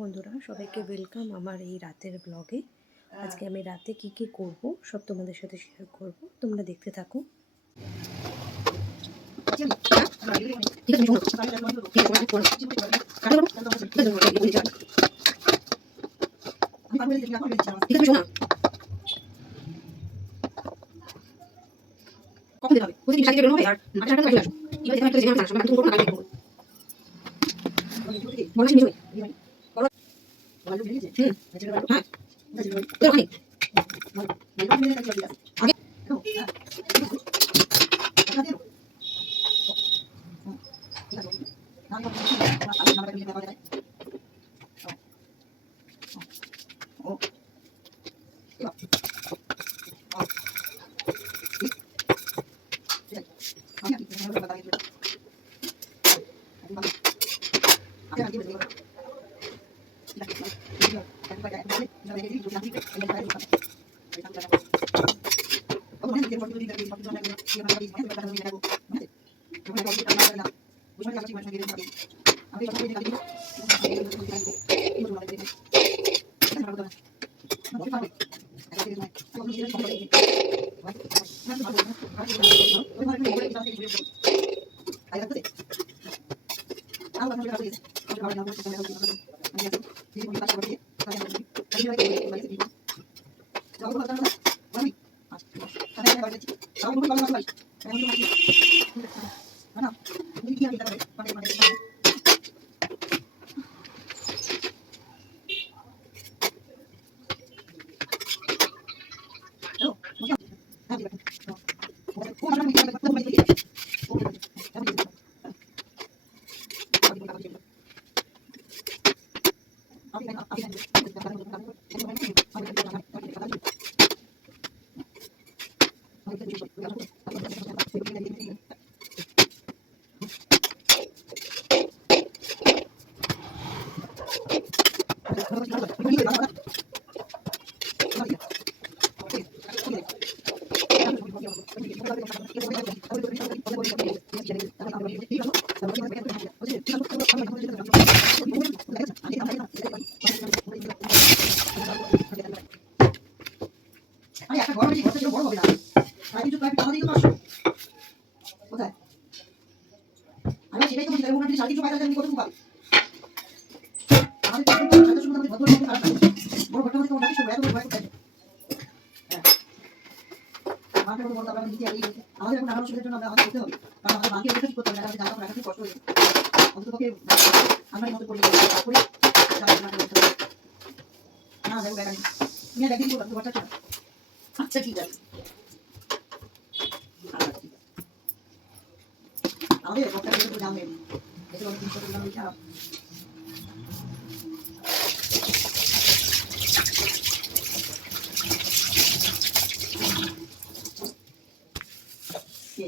বন্ধুরা, সবাইকে ওয়েলকাম আমার এই রাতের ব্লগে। আজকে আমি রাতে কি করব সব তোমাদের সাথে শেয়ার করব, তোমরা দেখতে থাকো। কখন দিতে হবে? প্রতিদিন শাড়ি বের হবে আর আটা আটা চলে আসো। এবারে যেখানে যেখানে আসো, আমি করব না কাজ করব। মনে হয় নিয়ে করো। ভালো বেরিয়েছে। হ্যাঁ। তো অনেক আগে আচ্ছা ঠিক আছে। আমাদের বক্তা জানবেন এটা অনেক কিছু করলাম এটা কে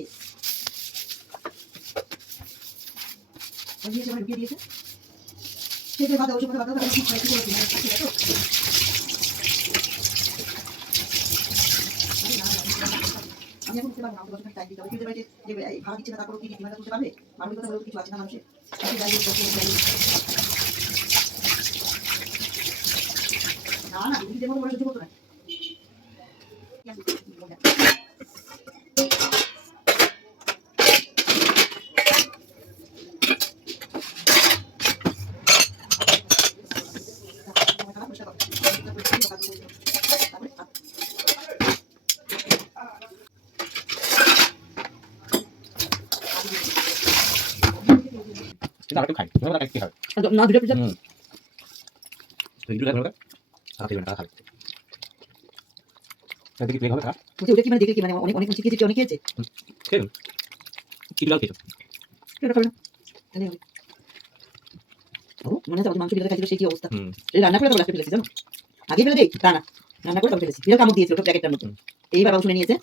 ওই যে সবাই ঢুকিয়ে দিয়েছে সেটা বাদ ওই সময় বাদ আমি ঠিক করে দিই ঠিক আছে। আমি এখন বুঝতে পারবো না, আমাদের টাইম দিতে হবে কিন্তু বাইরে যে ভাড়া দিচ্ছে না তারপর কি দিতে বুঝতে পারবে মানুষ কথা বলতে কিছু আছে না মানুষের না না দিদি যেমন বলে সহ্য করতো না। kita harus kain, kita harus kain. না দুটো পিজা তো এই দুটো ধরো সাথে বেটা খাবে তাহলে কি প্লেন হবে তা তুই ওটা কি মানে দেখে কি মানে অনেক অনেক শিখেছিস অনেক খেয়েছে খেয়ে কি লাল খেয়েছো এটা খাবে না তাহলে হবে ও মানে তো মাংস বিলে খাইছিল সেই কি অবস্থা এই রান্না করে তো লাস্টে ফেলেছি জানো আগে ফেলে দেই তা না রান্না করে তো ফেলেছি বিলে কামড় দিয়েছিল ওটা প্যাকেটটার মধ্যে এইবার বাবা শুনে নিয়েছে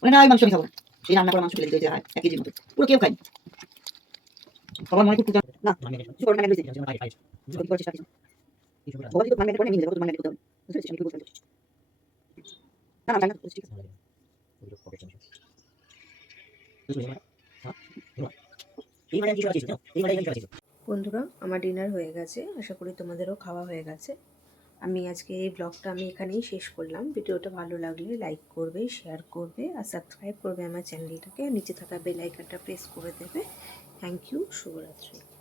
মানে না ওই মাংস আমি খাবো না সেই রান্না করা মাংস ফেলে দিতে হয় 1 কেজির মতো পুরো কেউ খায়নি সবার মনে করতে না কিছু করতে না গেছে কিছু করতে চেষ্টা কিছু বাবা যদি মানে করে নিয়ে যাবো মানে করতে হবে বুঝছিস আমি কি বলতে না না না ঠিক আছে এই মানে কি করেছিস এই মানে কি করেছিস বন্ধুরা, আমার ডিনার হয়ে গেছে, আশা করি তোমাদেরও খাওয়া হয়ে গেছে। আমি আজকে এই ব্লগটা এখানেই শেষ করলাম। ভিডিওটা ভালো লাগলে লাইক করবে, শেয়ার করবে আর সাবস্ক্রাইব করবে আমার চ্যানেলটাকে। নিচে থাকা বেল আইকনটা প্রেস করে দেবে। Thank you. শুভরাত্রি।